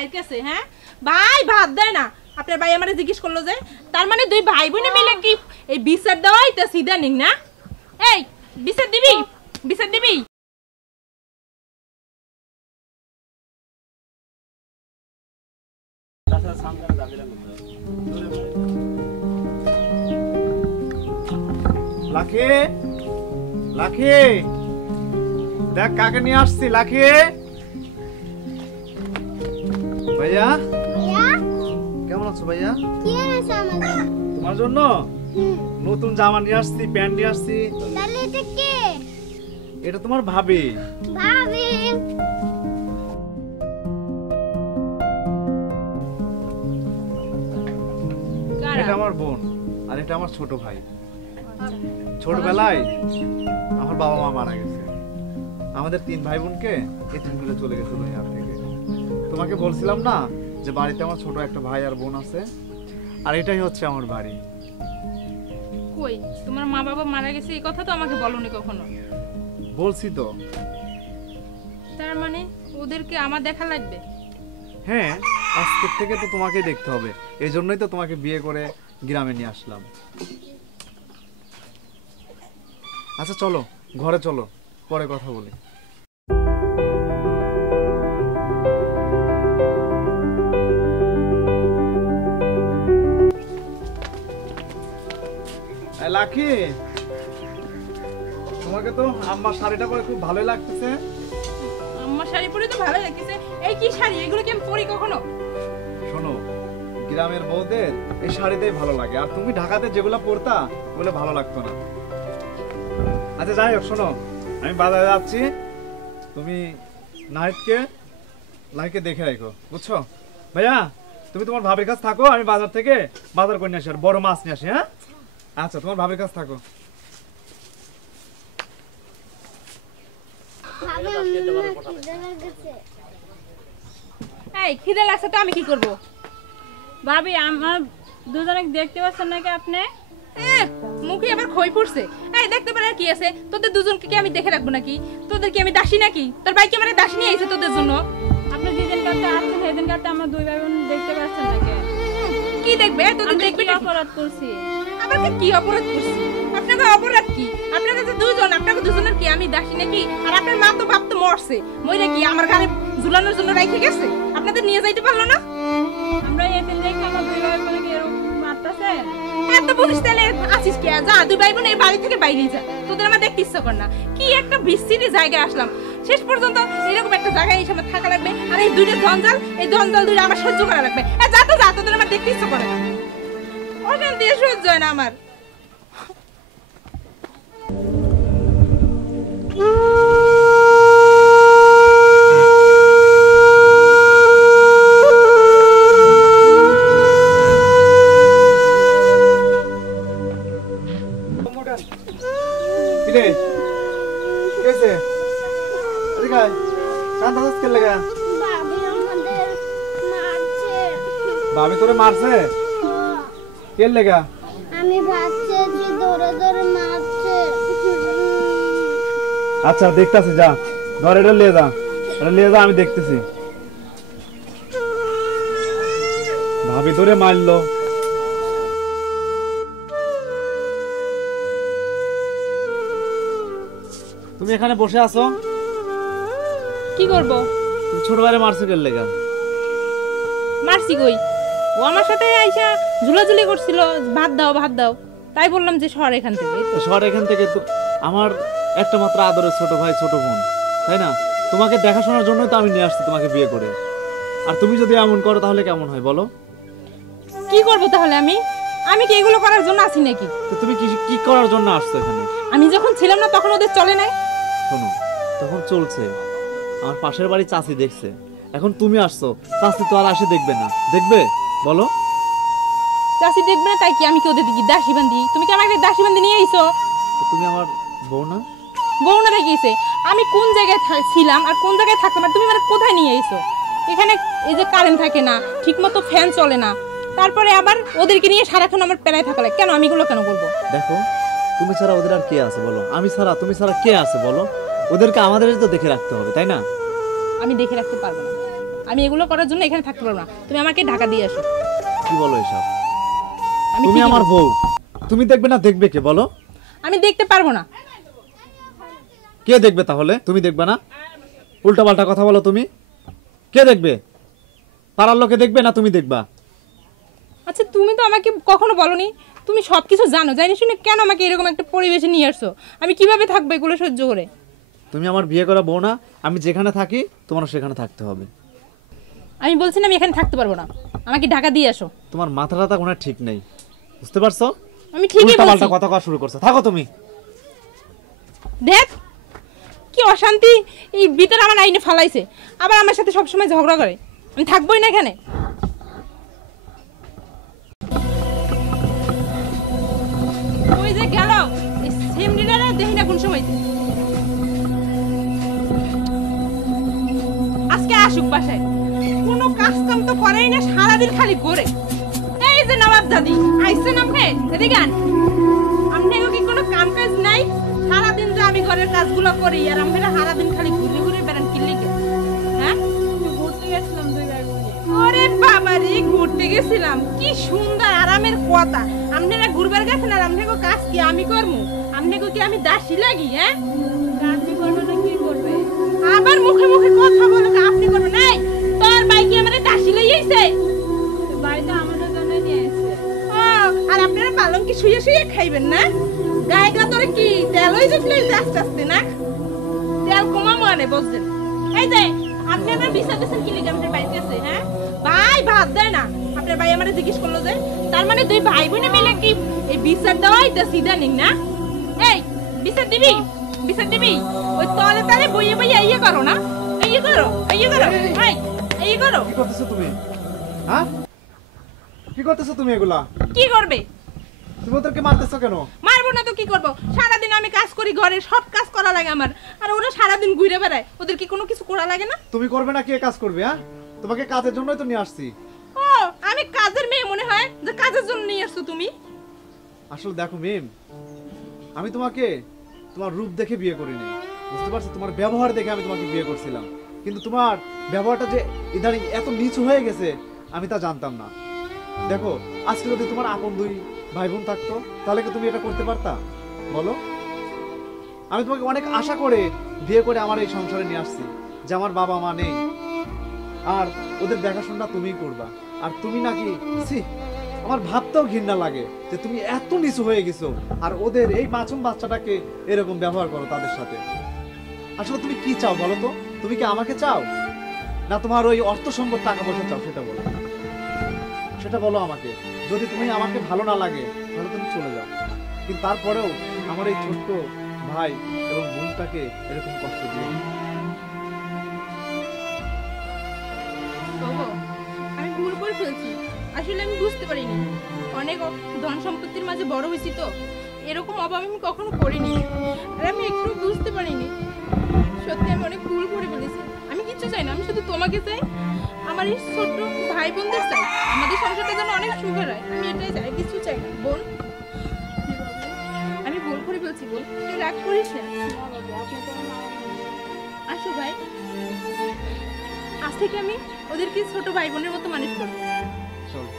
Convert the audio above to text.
বাইর কাছে হ্যাঁ ভাই ভাত দেয় না আপনার ভাই আমারে জিজ্ঞেস করলো যে তার মানে দুই ভাই বোনে মিলে কি এই বিচার দেওয়াই তো সিধা নিং না এই বিচার দিবি লাখি লাখি দেখ কাকে নিয়ে আসছি লাখি ভাইয়া কেমন আছো ভাইয়া কি এনেছো আমাদের তোমার জন্য নতুন জামা নিয়ে আসছি প্যান্ট নিয়ে আসছি তাহলে এটা কে এটা তোমার ভাবি ভাবি এটা আমার বোন আর এটা আমার ছোট ভাই ছোটবেলায় আমার বাবা মা মারা গেছে আমাদের 3 ভাই বোনকে এতিম করে চলে গেছে দুনিয়া থেকে তোমাকে বলছিলাম না যে বাড়িতে আমার ছোট একটা ভাই আর বোন আছে আর এটাই হচ্ছে আমার বাড়ি কই তোমার মা বাবা মারা গেছে এই কথা তো আমাকে বলনি কখনো বলছি তো তার মানে ওদেরকে আমার দেখা লাগবে হ্যাঁ আজকে থেকে তো তোমাকে দেখতে হবে এই জন্যই তো তোমাকে বিয়ে করে গ্রামে নিয়ে আসলাম আচ্ছা চলো ঘরে চলো পরে কথা বলি লাকি তোমাকে তো আম্মার শাড়িটা পরে খুব ভালোই লাগতেছে আমার শাড়ি পরে তো ভালো লাগতেছে এই কি শাড়ি এগুলো কি আমি পরি কখনো শোনো গ্রামের বউদের এই শাড়িটাই ভালো লাগে আর তুমি ঢাকাতে যেগুলো পরতা ওগুলো ভালো লাগতো না আচ্ছা যাই হোক শোনো আমি বাজারে যাচ্ছি তুমি নাহিদকে দেখে রাখো বুঝছো ভাইয়া তুমি তোমার ভাবির কাছে থাকো আমি বাজার থেকে বাজার করে নিয়ে আসি আর বড় মাছ নিয়ে আসি হ্যাঁ আচ্ছা তোমার ভাবির কাছে থাকো এই খিদে লাগছে তো আমি কি করব ভাবি আমার দুজনে দেখতে পাচ্ছেন নাকি আপনি মুখে আবার খই পড়ছে এই দেখতে পারে কি আছে তোদের দুজনকে কি আমি দেখে রাখবো নাকি তোদের কি আমি দাসী নাকি তোর ভাই কি মানে দাসী নিয়ে আইছে তোদের জন্য আপনি যেদিন কাছে আসছেন সেদিন কাছে আমার দুই ভাই বোন দেখতে পাচ্ছেন নাকি কি দেখবে তোদের দেখবি কি অপরাধ করছি আবার কি অপরাধ করছি আপনাকে অপরাধ কি আপনার কাছে দুজন আপনাকে দুজনের কি আমি দাসী নাকি আর আপনার মা তো বাপ তো মরছে মইরা কি আমার ঘরে ঝুলানোর জন্য রাইখে গেছে আপনাদের নিয়ে যাইতে পারলো না আমরা এদিন দেখে আমার দুই ভাই বোনকে এরকম মারতেছে এত বলিস তাহলে আসিস কি যা দুই ভাই বোন এই বাড়ি থেকে বাইরে যা তোদের আমার দেখতে ইচ্ছা কর না কি একটা বিচ্ছিরি জায়গায় আসলাম শেষ পর্যন্ত এরকম একটা জায়গায় এসে আমার থাকা লাগবে আর এই দুইটা জঞ্জাল দুইটা আমার সহ্য করা লাগবে যা তো যা তোদের আমার দেখতে ইচ্ছা করে না ওখান দিয়ে সহ্য হয় না আমার ভাবি তোরে মারছে কে লেগা আমি ভাবছি যে দৌড়ে দৌড়ে মারছে আচ্ছা দেখতাছি যা ধর এটা নিয়ে যা আমি দেখতেছি ভাবি তোরে মারলো তুমি এখানে বসে আছো কি করব তুমি ছোট ভাইরে মারছো কে লেগা মারছি কই ও আমার সাথে আইসা ঝুলাঝুলি করছিল ভাত দাও তাই বললাম যে শহর এখান থেকে তো আমার একটা মাত্র আদরের ছোট ভাই ছোট বোন তাই না তোমাকে দেখাশোনার জন্য তো আমি নিয়ে আসছি তোমাকে বিয়ে করে আর তুমি যদি এমন করো তাহলে কেমন হয় বলো কি করব তাহলে আমি কি এগুলো করার জন্য আসি নাকি তো তুমি কি করার জন্য আসছো এখানে আমি যখন ছিলাম না তখন ওদের চলে নাই শোনো তখন চলছে আমার পাশের বাড়ি চাচি দেখছে এখন তুমি আসছো চাচি তো আর আসে দেখবে না দেখবে বলো চাচি দেখবে না তাই কি আমি কি ওদের দিকে দাসী বান্ধি তুমি কি আমাকে দাসী বান্ধি নিয়ে আইছো তুমি আমার বউ না গিয়েছে আমি কোন জায়গায় ছিলাম আর কোন জায়গায় থাকতাম আর তুমি মানে কোথায় নিয়ে আইছো এখানে এই যে কারেন্ট থাকে না ঠিকমতো ফ্যান চলে না তারপরে আবার ওদেরকে নিয়ে সারাক্ষণ আমার পেরায় থাকা লাগে কেন আমি এগুলো কেন করবো দেখো তুমি ছাড়া ওদের আর কে আছে বলো আমি ছাড়া তুমি ছাড়া কে আছে বলো ওদেরকে আমাদের তো দেখে রাখতে হবে তাই না আমি দেখে রাখতে পারবো না আমি এগুলো করার জন্য এখানে থাকতে পারবো না, তুমি আমাকে ঢাকা দিয়ে আসো। কি বলো এসব? আমি তুমি ঠিকই আমার বলছি। বউ, তুমি দেখবে না দেখবে কে বলো? আমি দেখতে পারবো না। কে দেখবে তাহলে? তুমি দেখবে না? উল্টাপাল্টা কথা বলো তুমি। কে দেখবে? পাড়ার লোকে দেখবে না তুমি দেখবা? আচ্ছা তুমি তো আমাকে কখনো বলনি, তুমি সব কিছু জানো, জানি শুনে কেন আমাকে এরকম একটা পরিবেশে নিয়ে আসছো? আমি কিভাবে থাকবো এগুলো সহ্য করে? তুমি আমার বিয়ে করা বউ না, আমি যেখানে থাকি তোমারও সেখানে থাকতে হবে। আমি বলছি না আমি এখানে থাকতে পারবো না, আমাকে ঢাকা দিয়ে আসো। তোমার মাথাটা কোনো ঠিক নেই, বুঝতে পারছো? আমি ঠিকই বলছি। উল্টাপাল্টা কথা কওয়া শুরু করছো, থাকো তুমি। দেখ কি অশান্তি এই ভিতরে আমার আইনে ফালাইছে, আবার আমার সাথে সবসময় ঝগড়া করে। আমি থাকবোই না এখানে। ওই যে গেল এই সেমডিনারে দেখি না কোন সময় আজকে আসুক বাসায়, কোনো কাজ কাম তো করেই না, সারাদিন খালি ঘোরে। এই যে নবাব দাদি আইসেন আপনি, এদিকে আন। আপনি কি কোনো কাম কাজ নাই? সারাদিন যে আমি ঘরের কাজগুলো করি আর আপনারা সারাদিন খালি ঘুরে ঘুরে বেড়ান কি লিগে? হ্যাঁ ঘুরতে গেছিলাম দুই ভাই বোন। ওরে বাবা রে, ঘুরতে গেছিলাম, কি সুন্দর আরামের কথা। আপনারা ঘুরবার গেছেন আর আপনাকে কাজ কি আমি করবো? আপনাকে কি আমি দাসী লাগি? হ্যাঁ রান্না করবে না কি করবে? আবার মুখে মুখে কথা বলো, আপনি করবেন নাই? তোর ভাই কি আমার দাসী লই আইছে? বাড়িতে আমাদের জন্য নিয়ে এসেছে। ও, আর আপনারা পালং কি শুয়ে শুয়ে খাইবেন না? গায়ে গা তোরে কি তেল হয়ে যাচ্ছে আস্তে আস্তে না? তেল কমাবো আনে বুঝছেন? এই যে আপনি আমার বিচার দিচ্ছেন কি লিগে আমাদের বাড়িতে আছে? হ্যাঁ ভাই ভাত দেয় না, আপনার ভাই আমারে জিজ্ঞেস করলো যে তার মানে দুই ভাই বোনে মিলে কি এই বিচার দেওয়াই তো সিধা নিন না? এই বিচার দিবি, বিচার দিবি ওই তলে তলে বইয়ে বইয়ে ইয়ে করো না, ইয়ে করো, ইয়ে করো, ভাই ইয়ে করো। কি করতেছো তুমি? হ্যাঁ, কি করতেছো তুমি এগুলা? কি করবে? তুমি ওদেরকে মারতেছো কেন? মারবো না তো কি করবো? সারাদিন আমি কাজ করি, ঘরের সব কাজ করা লাগে আমার, আর ওরা সারাদিন ঘুরে বেড়ায়, ওদের কি কোনো কিছু করা লাগে না? তুমি করবে না, কে কাজ করবে? হ্যাঁ, তোমাকে কাজের জন্যই তো নিয়ে আসছি। ও আমি কাজের মেয়ে মনে হয় যে কাজের জন্য নিয়ে আসছো তুমি? আসলে দেখো মিম, আমি তোমাকে তোমার রূপ দেখে বিয়ে করিনি, বুঝতে পারছো? তোমার ব্যবহার দেখে আমি তোমাকে বিয়ে করছিলাম, কিন্তু তোমার ব্যবহারটা যে ইদানিং এত নিচু হয়ে গেছে আমি তা জানতাম না। দেখো আজকে যদি তোমার আপন দুই ভাই বোন থাকতো তাহলে কি তুমি এটা করতে পারতা বলো? আমি তোমাকে অনেক আশা করে বিয়ে করে আমার এই সংসারে নিয়ে আসছি, যে আমার বাবা মা নেই আর ওদের দেখাশোনা তুমিই করবা, আর তুমি নাকি ছি, আমার ভাবতেও ঘৃণা লাগে যে তুমি এত নিচু হয়ে গেছো আর ওদের এই মাসুম বাচ্চাটাকে এরকম ব্যবহার করো তাদের সাথে। আসলে তুমি কি চাও বলো তো? তুমি কি আমাকে চাও, না তোমার ওই অর্থ সম্পদ টাকা পয়সা চাও? সেটা বলো, সেটা বলো আমাকে। যদি তুমি আমাকে ভালো না লাগে তাহলে তুমি চলে যাও, কিন্তু তারপরেও আমার এই ছোট্ট ভাই এবং বোনটাকে এরকম কষ্ট দিও না। বাবা, আমি ভুল করে ফেলছি, আসলে আমি বুঝতে পারিনি। অনেক ধন সম্পত্তির মাঝে বড় হয়েছি তো, এরকম অভাব আমি কখনো করিনি, আর আমি একটু বুঝতে পারিনি। সত্যি আমি অনেক ভুল করে ফেলেছি। আমি কিচ্ছু চাই না, আমি শুধু তোমাকে চাই, আমার এই ছোট্ট ভাই বোনদের চাই, আমাদের সংসারটা যেন অনেক সুখের হয়, আমি এটাই চাই, কিছু চাই না। বোন আমি ভুল করে ফেলছি, বোন তুই রাগ করিস না। আসো ভাই, আজ থেকে আমি ওদেরকে ছোট ভাই বোনের মতো মানুষ করবো। চলো।